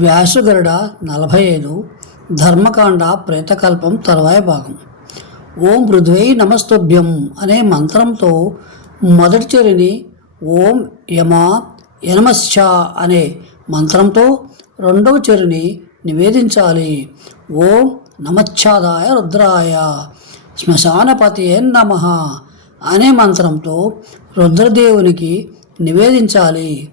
వ్యాసగరుడ నలభై ఐదు ధర్మకాండ ప్రేతకల్పం తర్వాయి భాగం. ఓం పృథ్వై నమస్తుభ్యం అనే మంత్రంతో మొదటి చెరిని ఓం యమ యనమశ్చ అనే మంత్రంతో రెండవ చెరిని నివేదించాలి. ఓం నమచ్ఛాదాయ రుద్రాయ శ్మశానపతి నమ అనే మంత్రంతో రుద్రదేవునికి నివేదించాలి.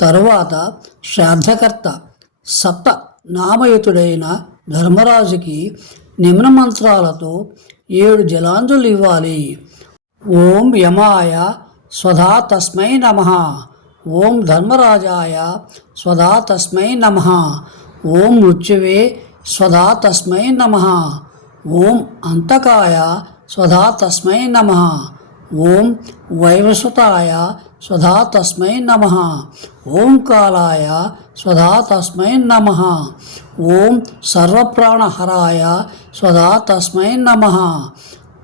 తరువాత శ్రాద్ధకర్త సప్త నామయుతుడైన ధర్మరాజుకి నిమ్న మంత్రాలతో ఏడు జలాంజులు ఇవ్వాలి. ఓం యమాయ స్వధా తస్మై నమ. ఓం ధర్మరాజాయ స్వధా తస్మై నమ. ఓం మృత్యువే స్వధా తస్మై నమ. ఓం అంతకాయ స్వధా తస్మై నమ. ఓం వైవసుతాయ స్వధా తస్మై నమ. ఓం కాలాయ స్వధా తస్మై నమ. ఓం సర్వప్రాణహరాయ స్వధా తస్మై నమ.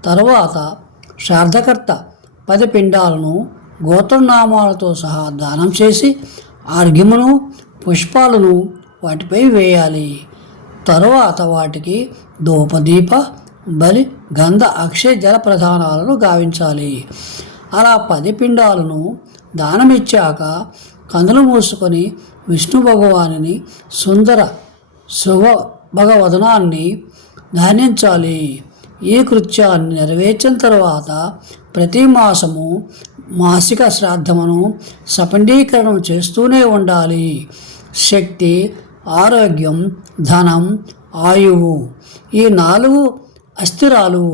తరువాత శార్ధకర్త పది పిండాలను గోత్రనామాలతో సహా దానం చేసి అర్ఘ్యమును పుష్పాలను వాటిపై వేయాలి. తరువాత వాటికి ధూపదీప బలి గంధ అక్షయ జల ప్రధానాలను గావించాలి. అలా పది పిండాలను దానమిచ్చాక కందులు మూసుకొని విష్ణు భగవాని సుందర శుభ భగవదనాన్ని ధ్యానించాలి ఈ కృత్యాన్ని నెరవేర్చిన తర్వాత ప్రతి మాసము మాసిక శ్రాద్ధమును సపండీకరణం చేస్తూనే ఉండాలి. శక్తి ఆరోగ్యం ధనం ఆయువు ఈ నాలుగు అస్థిరాలు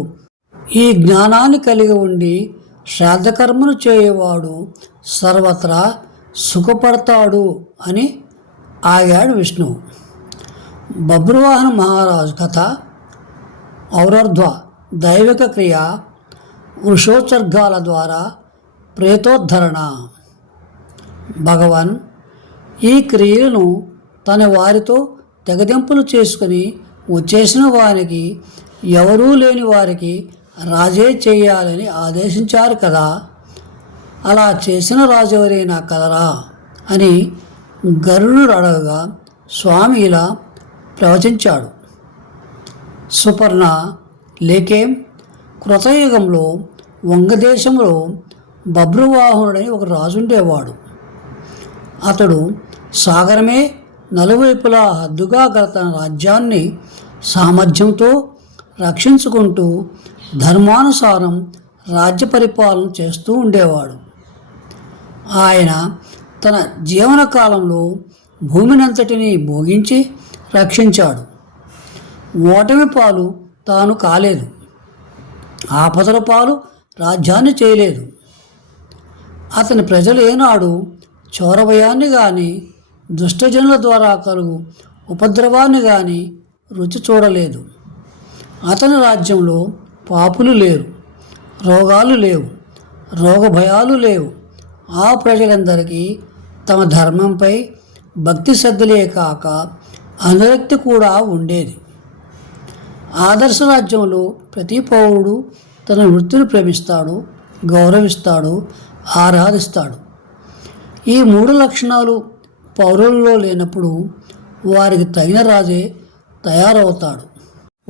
ఈ జ్ఞానాన్ని కలిగి ఉండి శ్రాద్ధకర్మను చేయవాడు సర్వత్రా సుఖపడతాడు అని ఆగాడు విష్ణువు బబ్రువాహన మహారాజు కథ ఔరర్ధ్వ దైవిక క్రియ వృషోత్సర్గాల ద్వారా ప్రేతోద్ధరణ. భగవాన్ ఈ క్రియలను తన వారితో తెగదెంపులు చేసుకుని వచ్చేసిన వారికి ఎవరూ లేని వారికి రాజే చేయాలని ఆదేశించారు కదా. అలా చేసిన రాజెవరైనా కదరా అని గరుడు అడగగా స్వామి ఇలా ప్రవచించాడు. సుపర్ణ లేకేం కృతయుగంలో వంగదేశంలో బబ్రువాహనుడని ఒక రాజుండేవాడు. అతడు సాగరమే నలువైపులా హద్దుగా గల తన రాజ్యాన్ని సామర్థ్యంతో రక్షించుకుంటూ ధర్మానుసారం రాజ్య పరిపాలన చేస్తూ ఉండేవాడు. ఆయన తన జీవన కాలంలో భూమినంతటిని భోగించి రక్షించాడు. ఓటమి పాలు తాను కాలేదు. ఆపదల పాలు రాజ్యాన్ని చేయలేదు. అతని ప్రజలు ఏనాడు చౌరభయాన్ని కానీ దుష్టజనుల ద్వారా కలుగు ఉపద్రవాన్ని కానీ రుచి చూడలేదు. అతని రాజ్యంలో పాపులు లేరు రోగాలు లేవు రోగ భయాలు లేవు. ఆ ప్రజలందరికీ తమ ధర్మంపై భక్తి శ్రద్ధలే కాక అనురక్తి కూడా ఉండేది. ఆదర్శ రాజ్యంలో ప్రతి పౌరుడు తన వృత్తిని ప్రేమిస్తాడు గౌరవిస్తాడు ఆరాధిస్తాడు. ఈ మూడు లక్షణాలు పౌరుల్లో లేనప్పుడు వారికి తగిన రాజే తయారవుతాడు.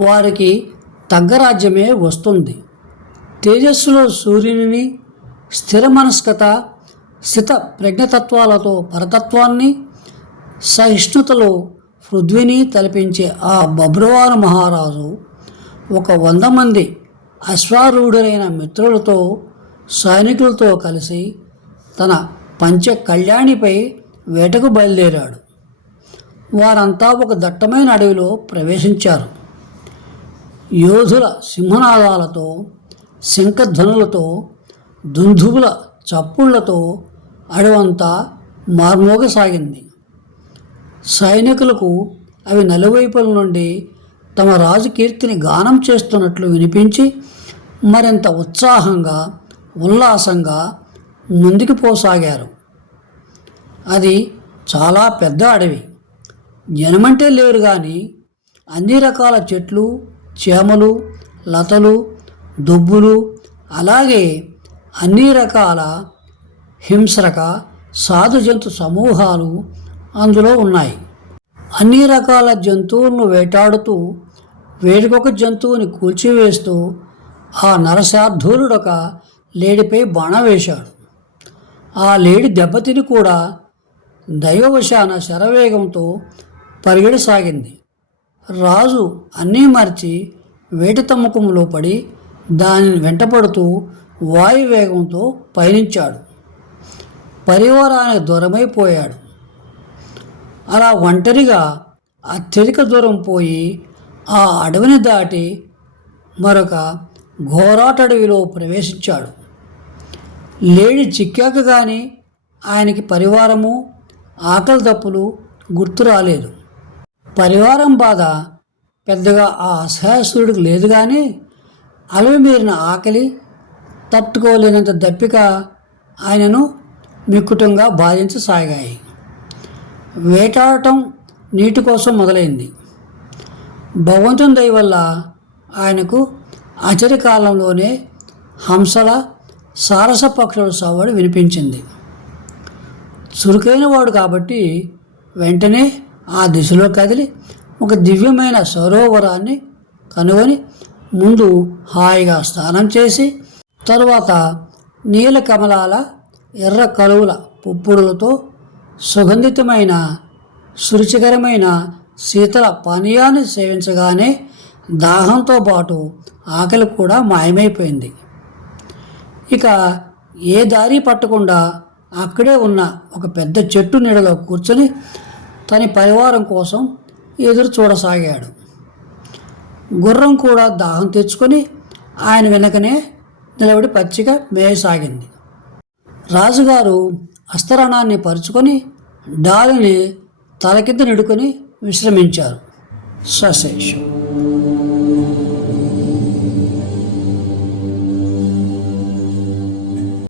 వారికి తగ్గ రాజ్యమే వస్తుంది. తేజస్సులో సూర్యుని స్థిర మనస్కత స్థిత ప్రజ్ఞతత్వాలతో పరతత్వాన్ని సహిష్ణుతలో పృథ్వీని తలపించే ఆ బబ్రువారు మహారాజు ఒక వంద మంది అశ్వారూఢులైన మిత్రులతో సైనికులతో కలిసి తన పంచ కళ్యాణిపై వేటకు బయలుదేరాడు. వారంతా ఒక దట్టమైన అడవిలో ప్రవేశించారు. యోధుల సింహనాదాలతో శంఖధ్వనులతో దుందుబుల చప్పుళ్ళతో అడవంతా మార్మోగసాగింది. సైనికులకు అవి నలువైపుల నుండి తమ రాజు కీర్తిని గానం చేస్తున్నట్లు వినిపించి మరింత ఉత్సాహంగా ఉల్లాసంగా ముందుకు పోసాగారు. అది చాలా పెద్ద అడవి. జనమంటే లేరు కానీ అన్ని రకాల చెట్లు చేమలు లతలు దుబ్బులు అలాగే అన్ని రకాల హింస్రక సాధు జంతు సమూహాలు అందులో ఉన్నాయి. అన్ని రకాల జంతువులను వేటాడుతూ వేడుకొక జంతువుని కూల్చివేస్తూ ఆ నరశార్థూలుడొక లేడిపై బాణ వేశాడు. ఆ లేడి దెబ్బతిని కూడా దైవవశాన శరవేగంతో పరిగెడసాగింది. రాజు అన్నీ మర్చి వేటి తమ్మకంలో పడి దానిని వెంటపడుతూ వాయువేగంతో పయనించాడు. పరివారానికి దూరమైపోయాడు అలా ఒంటరిగా అత్యధిక దూరం పోయి ఆ అడవిని దాటి మరొక ఘోరాటడవిలో ప్రవేశించాడు. లేడి చిక్కాక కానీ ఆయనకి పరివారము ఆకలి తప్పులు గుర్తు రాలేదు పరివారం బాధ పెద్దగా ఆ అసహాయసురుడికి లేదు కానీ అలవి మీరిన ఆకలి తట్టుకోలేనంత దప్పిక ఆయనను మిక్కుటంగా బాధించసాగాయి. వేటాడటం నీటి కోసం మొదలైంది. భగవంతుని దయ వల్ల ఆయనకు అచరి కాలంలోనే హంసల సారస పక్షుల సవ్వడి వినిపించింది. చురుకైన వాడు కాబట్టి వెంటనే ఆ దిశలో కదిలి ఒక దివ్యమైన సరోవరాన్ని కనుగొని ముందు హాయిగా స్నానం చేసి తరువాత నీల కమలాల ఎర్ర కలువుల పుప్పుడులతో సుగంధితమైన సురుచికరమైన శీతల పానీయాన్ని సేవించగానే దాహంతో పాటు ఆకలి కూడా మాయమైపోయింది. ఇక ఏ దారి పట్టకుండా అక్కడే ఉన్న ఒక పెద్ద చెట్టు నీడలో కూర్చొని తన పరివారం కోసం ఎదురు చూడసాగాడు. గుర్రం కూడా దాహం తెచ్చుకొని ఆయన వెనకనే నిలబడి పచ్చిగా మేయసాగింది. రాజుగారు అస్తరణాన్ని పరుచుకొని డాలిని తల కింద నిడుకొని విశ్రమించారు. సశేషం.